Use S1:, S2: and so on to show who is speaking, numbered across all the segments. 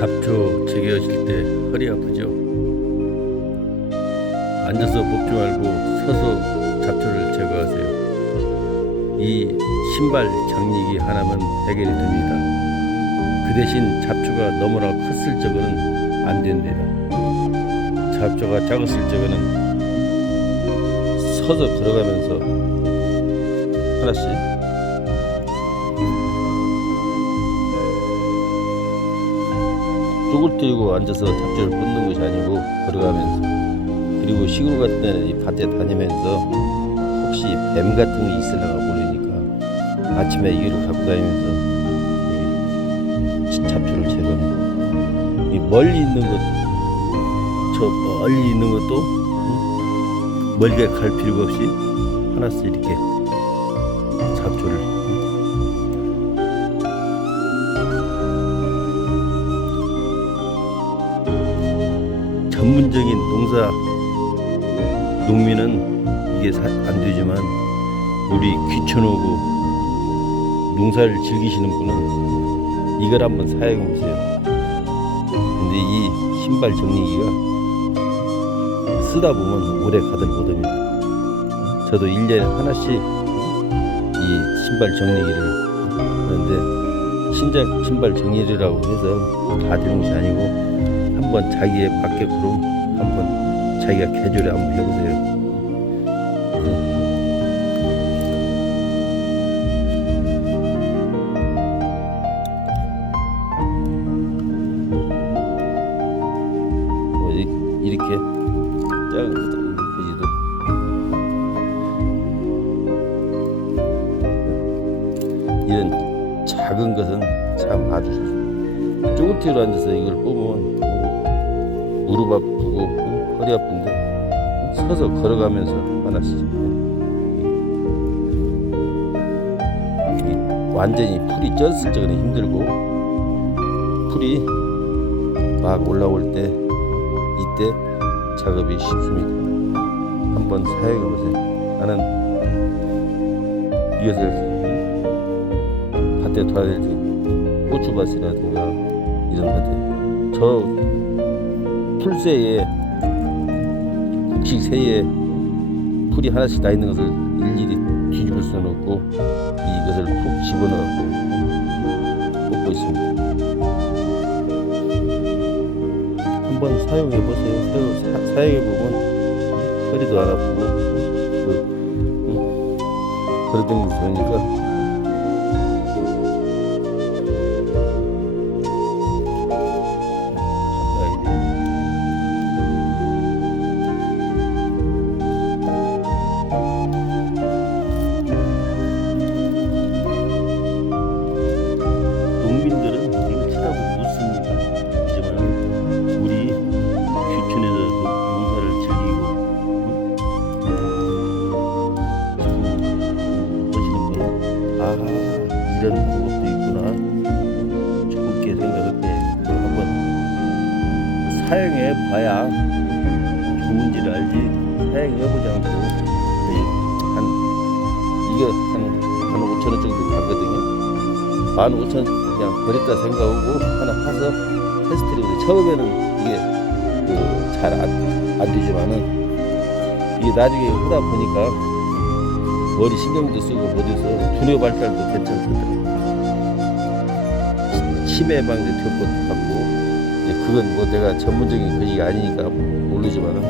S1: 잡초 재개하실 때 허리 아프죠? 앉아서 먹지 말고 서서 잡초를 제거하세요. 이 신발 장리기 하나면 해결이 됩니다. 그 대신 잡초가 너무나 컸을 적은 안 됩니다. 잡초가 작았을 적에는 서서 걸어가면서 하나씩 쪼글뜨리고 앉아서 잡초를 뽑는 것이 아니고 걸어가면서 그리고 시골 같은 데는 이 밭에 다니면서 혹시 뱀 같은 게 있으려나 모르니까 아침에 이거를 갖고 다니면서 이 잡초를. 이 멀리 있는 것, 저 멀리 있는 것도 응? 멀게 갈 필요가 없이 하나씩 이렇게 잡초를 전문적인 농사 농민은 이게 사- 안 되지만 우리 귀촌하고 농사를 즐기시는 분은 이걸 한번 사용해 보세요. 근데 이 신발 정리기가 쓰다 보면 오래 가들 못합니다. 저도 1년에 하나씩 이 신발 정리기를 하는데 신장 신발 정리기라고 해서 다 되는 것이 아니고 한번 자기의 밖에 구름 한번 자기가 개조를 한번 해보세요. 것도 크기도 이런 작은 것은 참 아주 쪼그티로 앉아서 이걸 뽑으면 무릎 아프고 허리 아픈데 서서 걸어가면서 하나씩 이 완전히 풀이 쪘을 적은 힘들고 풀이 막 올라올 때 이때 작업이 쉽습니다. 한번 사용해 보세요. 나는 이것을 밭에 둬야 될 고추밭이라든가 이런 밭에 저 풀새에 국식새에 풀이 하나씩 나 있는 것을 일일이 뒤집을 수는 없고 이것을 푹 집어넣고 뽑고 있습니다. 한번 사용해 보세요. 사용해 보면 허리도 안 아프고 그, 응? 걸어다니기 좋으니까 사용해 봐야 좋은지를 알지 사용해 보지 않고 한 이게 한 한 5천 원 정도 가거든요. 만 오천 그냥 버렸다 생각하고 하나 파서 테스트를 해보세요. 처음에는 이게 그 잘안 안 되지만은 이게 나중에 하다 보니까 머리 신경도 쓰고 어디서 두뇌 발달도 괜찮거든. 치매 방지 특보도 받고 그건 뭐 내가 전문적인 것이 아니니까 모르지만은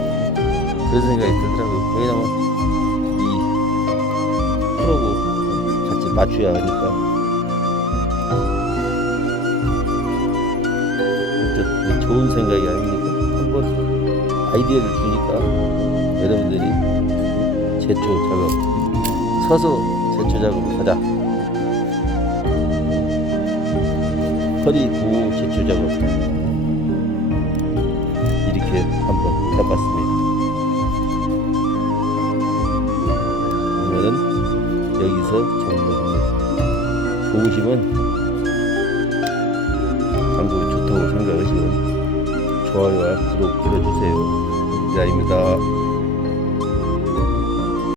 S1: 그런 생각이 들더라고요. 왜냐면 이 프로고 같이 맞춰야 하니까. 좋은 생각이 아닙니까? 한번 아이디어를 주니까 여러분들이 제초 작업 서서 제초 작업을 하자 허리 보호 제초 작업 이렇게 한번 해봤습니다 오늘은 여기서 종료합니다 좋으시면 방법이 좋다고 생각하시면 좋아요와 구독 눌러주세요. 이자입니다.